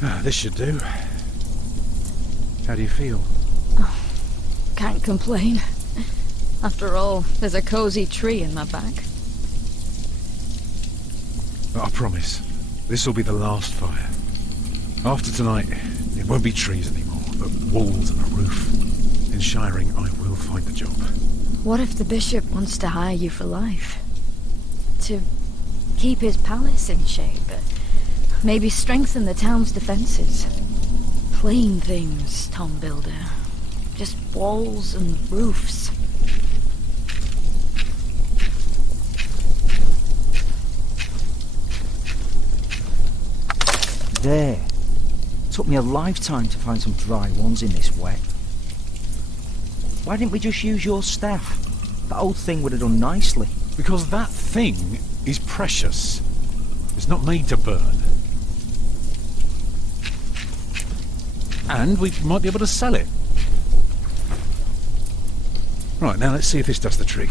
This should do. How do you feel? Can't complain. After all, there's a cozy tree in my back. But I promise, this will be the last fire. After tonight, it won't be trees anymore, but walls and a roof. In Shiring, I will find a job. What if the bishop wants to hire you for life? To keep his palace in shape? Maybe strengthen the town's defenses? Plain things, Tom Builder. Just walls and roofs. There. Took me a lifetime to find some dry ones in this wet. Why didn't we just use your staff? That old thing would have done nicely. Because that thing is precious. It's not made to burn. And we might be able to sell it. Right, now let's see if this does the trick.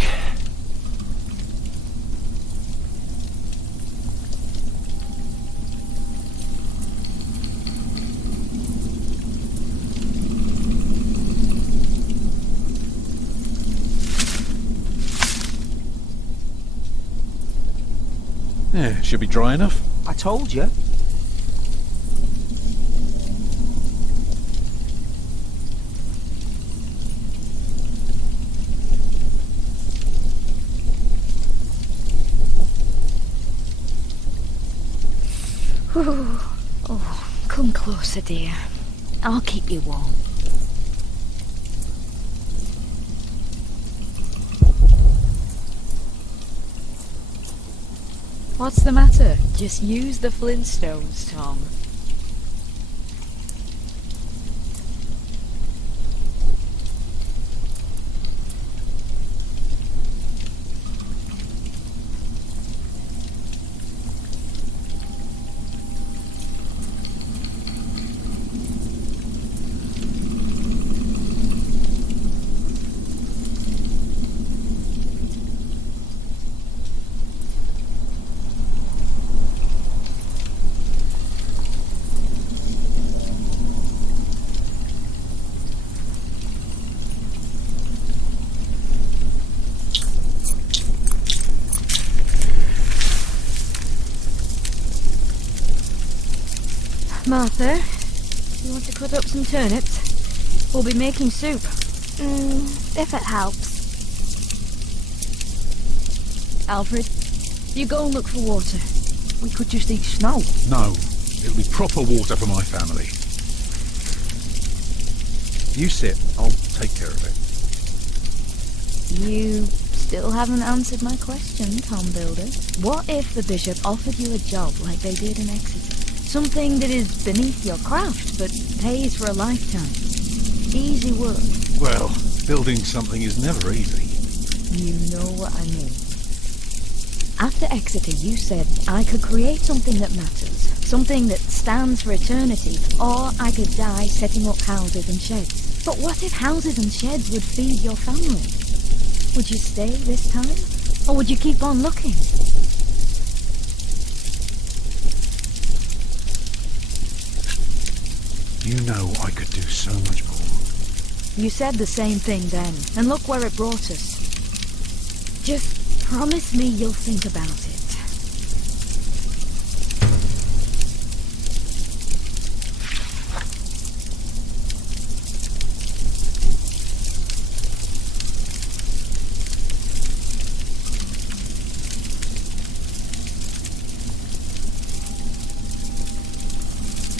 Yeah, should be dry enough. I told you. Oh, come closer, dear. I'll keep you warm. What's the matter? Just use the flintstones, Tom. Martha, you want to cut up some turnips? We'll be making soup. If it helps. Alfred, you go and look for water. We could just eat snow. No, it'll be proper water for my family. You sit, I'll take care of it. You still haven't answered my question, Tom Builder. What if the bishop offered you a job like they did in Exeter? Something that is beneath your craft, but pays for a lifetime. Easy work. Well, building something is never easy. You know what I mean. After Exeter, you said I could create something that matters. Something that stands for eternity. Or I could die setting up houses and sheds. But what if houses and sheds would feed your family? Would you stay this time? Or would you keep on looking? You know I could do so much more. You said the same thing then, and look where it brought us. Just promise me you'll think about it.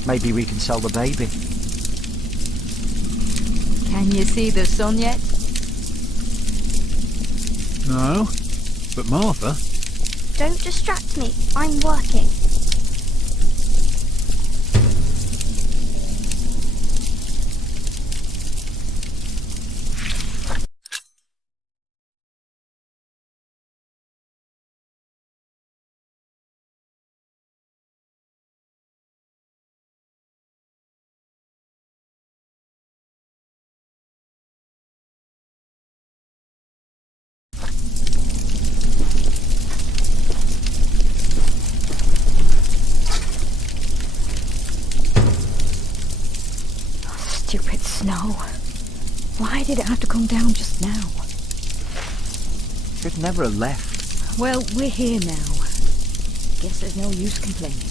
Maybe we can sell the baby. Can you see the sun yet? No, but Martha... Don't distract me. I'm working. Stupid snow. Why did it have to come down just now? Should never have left. Well, we're here now. Guess there's no use complaining.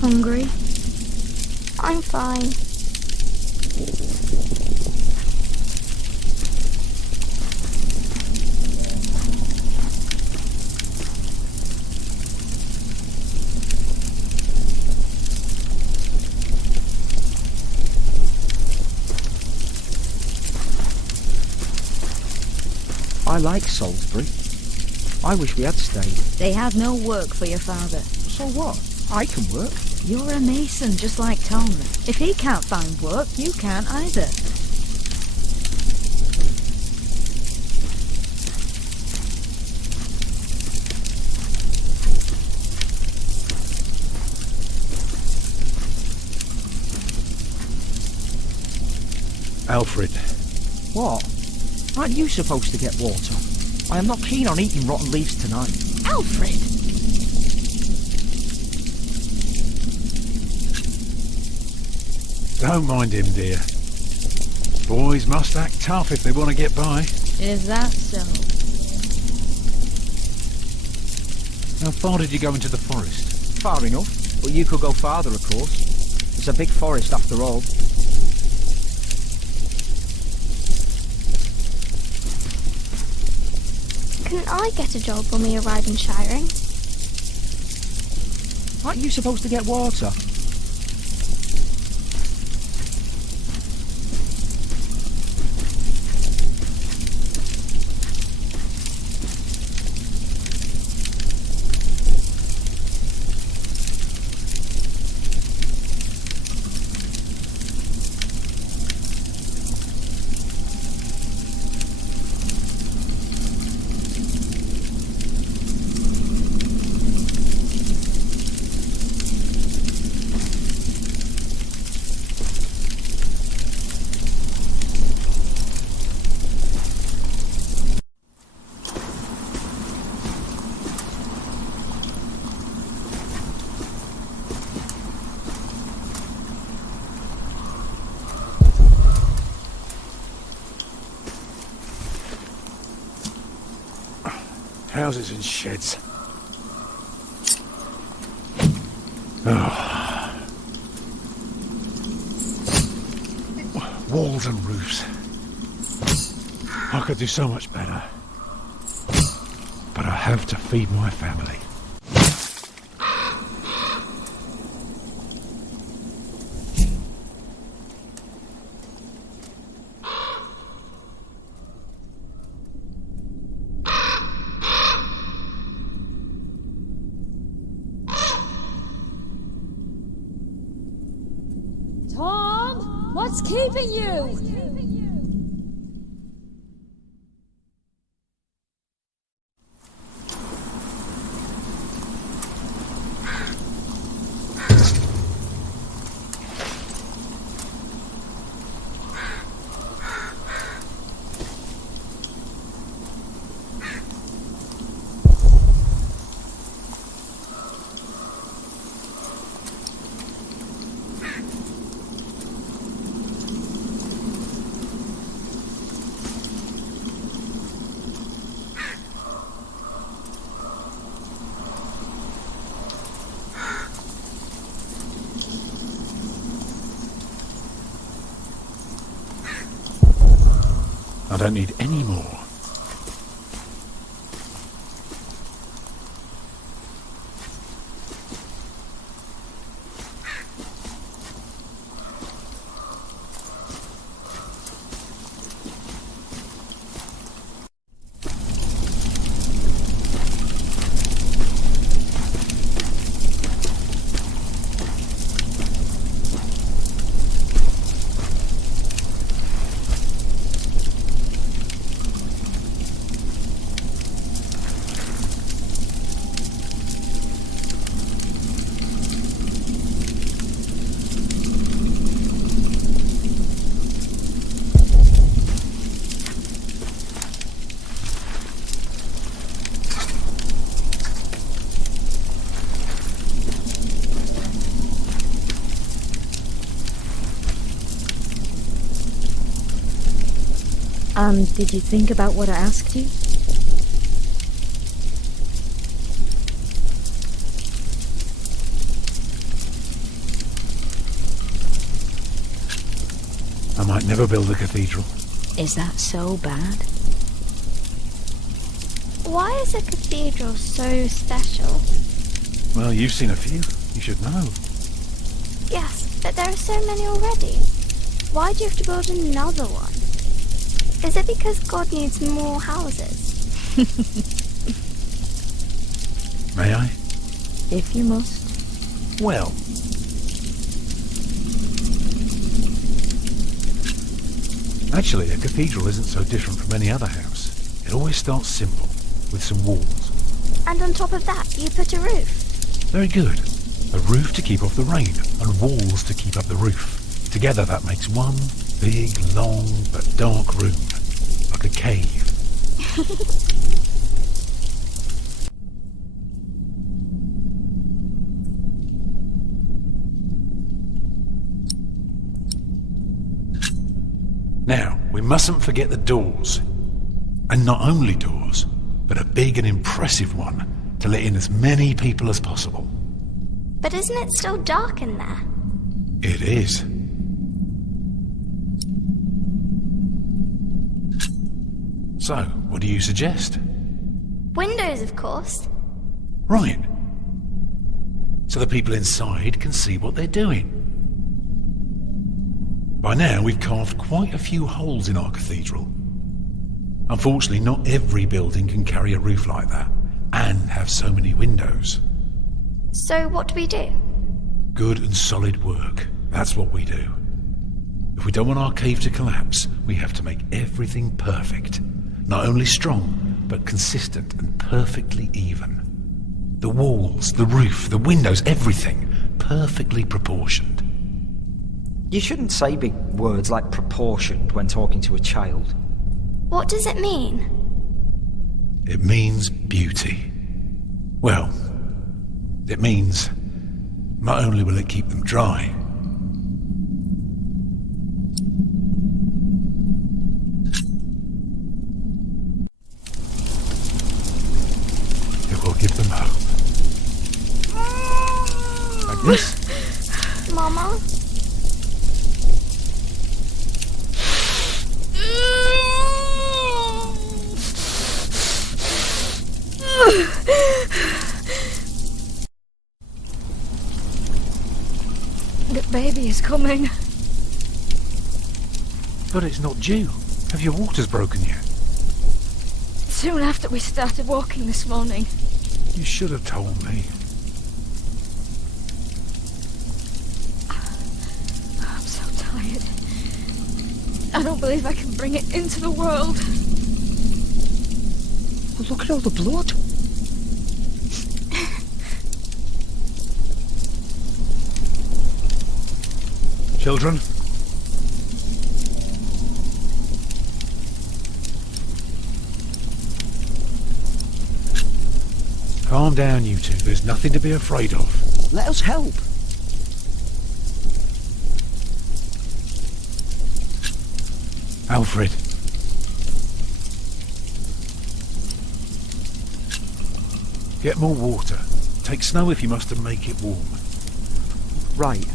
Hungry? I'm fine. I like Salisbury. I wish we had stayed. They have no work for your father. So what? I can work. You're a mason, just like Tom. If he can't find work, you can't either. Alfred. What? Aren't you supposed to get water? I am not keen on eating rotten leaves tonight. Alfred! Don't mind him, dear. Boys must act tough if they want to get by. Is that so? How far did you go into the forest? Far enough, but you could go farther, of course. It's a big forest after all. Couldn't I get a job when we arrive in Shiring? Aren't you supposed to get water? Houses and sheds. Oh. Walls and roofs. I could do so much better. But I have to feed my family. Tom! What's keeping you? I don't need any more. And did you think about what I asked you? I might never build a cathedral. Is that so bad? Why is a cathedral so special? Well, you've seen a few. You should know. Yes, but there are so many already. Why do you have to build another one? Is it because God needs more houses? May I? If you must. Well. Actually, a cathedral isn't so different from any other house. It always starts simple, with some walls. And on top of that, you put a roof. Very good. A roof to keep off the rain, and walls to keep up the roof. Together that makes one big, long, but dark room. Like a cave. Now, we mustn't forget the doors. And not only doors, but a big and impressive one to let in as many people as possible. But isn't it still dark in there? It is. So, what do you suggest? Windows, of course. Right. So the people inside can see what they're doing. By now, we've carved quite a few holes in our cathedral. Unfortunately, not every building can carry a roof like that, and have so many windows. So what do we do? Good and solid work. That's what we do. If we don't want our cave to collapse, we have to make everything perfect. Not only strong, but consistent and perfectly even. The walls, the roof, the windows, everything perfectly proportioned. You shouldn't say big words like proportioned when talking to a child. What does it mean? It means beauty. Well, it means not only will it keep them dry, it will give them hope. Like this? Mama? The baby is coming. But it's not due. Have your waters broken yet? Soon after we started walking this morning. You should have told me. I'm so tired. I don't believe I can bring it into the world. Well, look at all the blood. Children? Calm down, you two. There's nothing to be afraid of. Let us help. Alfred. Get more water. Take snow if you must and make it warm. Right.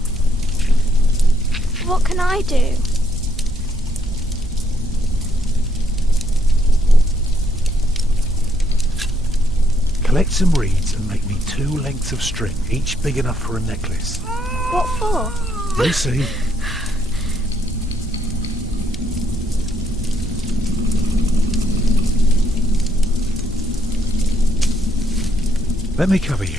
What can I do? Collect some reeds and make me 2 lengths of string, each big enough for a necklace. What for? You'll see. Let me cover you.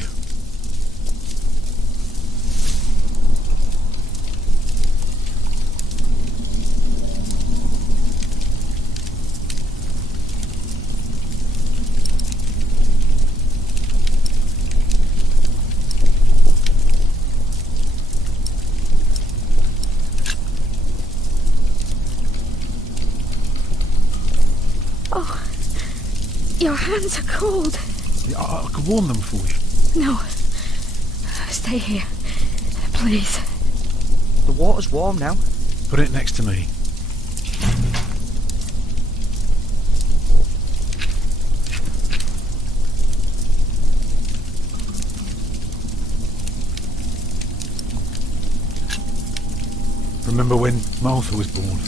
Oh, your hands are cold. I could warm them for you. No. Stay here. Please. The water's warm now. Put it next to me. remember when Martha was born,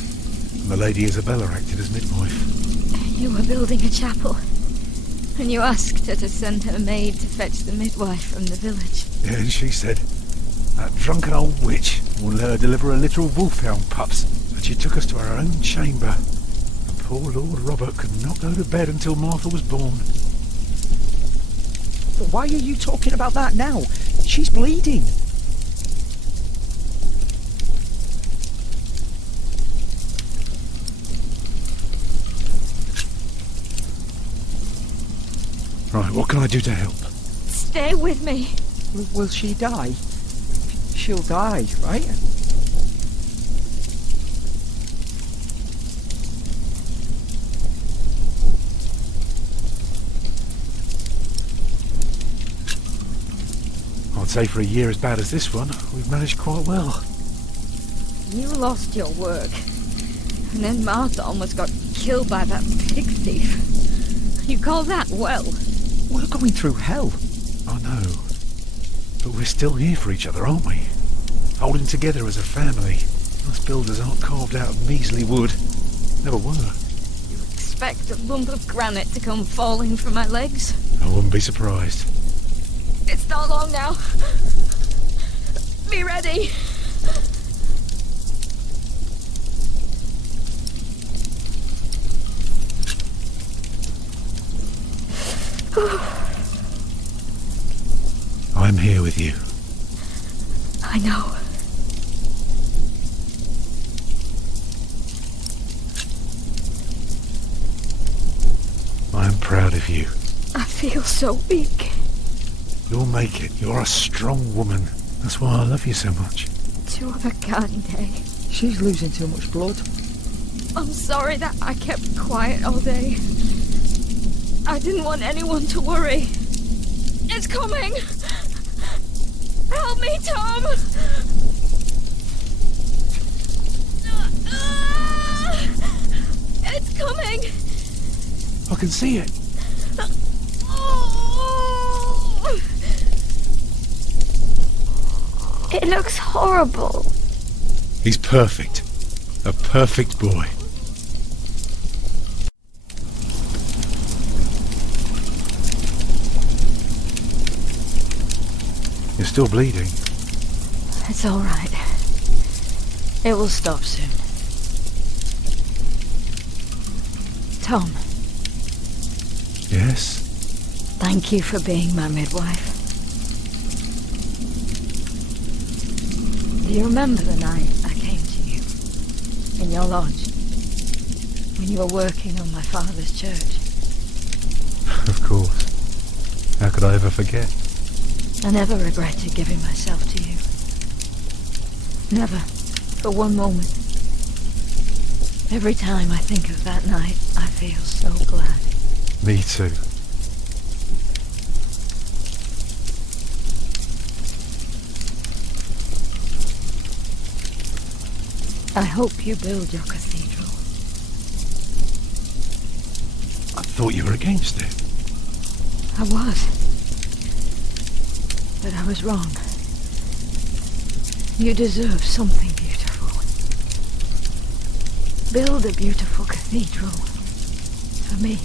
and the Lady Isabella acted as midwife. You were building a chapel, and you asked her to send her maid to fetch the midwife from the village. Yeah, and she said, that drunken old witch wouldn't let her deliver her literal wolfhound pups, and she took us to our own chamber. And poor Lord Robert could not go to bed until Martha was born. But why are you talking about that now? She's bleeding. Right, what can I do to help? Stay with me. Will she die? She'll die, right? I'd say for a year as bad as this one, we've managed quite well. You lost your work, and then Martha almost got killed by that pig thief. You call that well? We're going through hell. I know. But we're still here for each other, aren't we? Holding together as a family. Us builders aren't carved out of measly wood. Never were. You expect a lump of granite to come falling from my legs? I wouldn't be surprised. It's not long now. Be ready. I'm here with you. I know. I'm proud of you. I feel so weak. You'll make it. You're a strong woman. That's why I love you so much. Two of a kind, eh? She's losing too much blood. I'm sorry that I kept quiet all day. I didn't want anyone to worry. It's coming! Help me, Tom! It's coming! I can see it. It looks horrible. He's perfect. A perfect boy. You're still bleeding. It's all right. It will stop soon. Tom, Yes? thank you for being my midwife. Do you remember the night I came to you in your lodge when you were working on my father's church? Of course. How could I ever forget? I never regretted giving myself to you. Never, for one moment. Every time I think of that night, I feel so glad. Me too. I hope you build your cathedral. I thought you were against it. I was. But I was wrong. You deserve something beautiful. Build a beautiful cathedral. For me.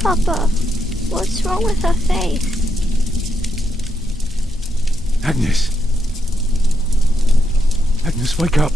Papa, what's wrong with her face? Agnes! Agnes, wake up!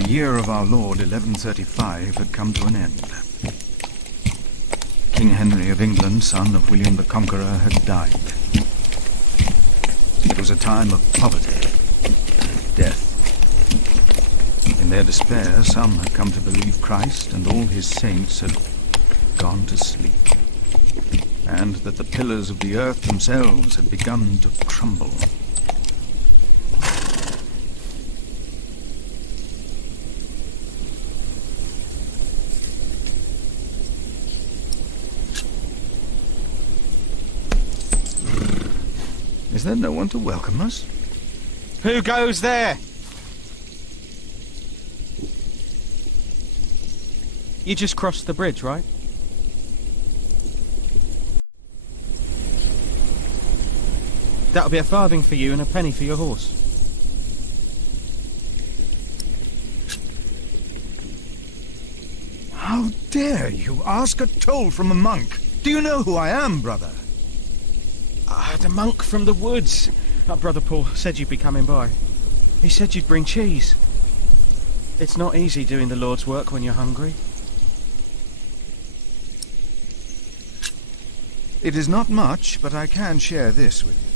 The year of our Lord 1135 had come to an end. King Henry of England, son of William the Conqueror, had died. It was a time of poverty and death. In their despair, some had come to believe Christ and all his saints had gone to sleep, and that the pillars of the earth themselves had begun to crumble. Is there no one to welcome us? Who goes there? You just crossed the bridge, right? That'll be a farthing for you and a penny for your horse. How dare you ask a toll from a monk? Do you know who I am, brother? The monk from the woods. Brother Paul said you'd be coming by. He said you'd bring cheese. It's not easy doing the Lord's work when you're hungry. It is not much, but I can share this with you.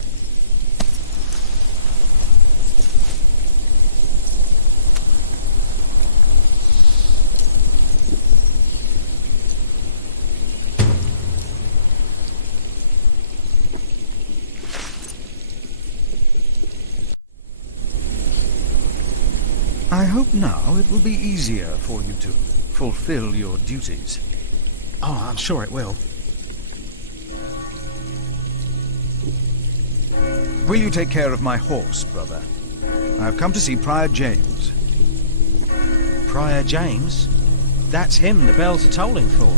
I hope now it will be easier for you to fulfill your duties. Oh, I'm sure it will. Will you take care of my horse, brother? I have come to see Prior James. Prior James? That's him the bells are tolling for.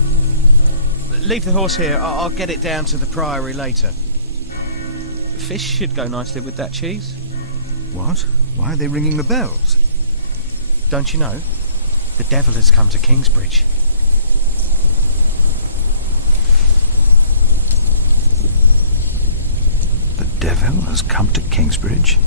Leave the horse here. I'll get it down to the priory later. Fish should go nicely with that cheese. What? Why are they ringing the bells? Don't you know? The devil has come to Kingsbridge. The devil has come to Kingsbridge?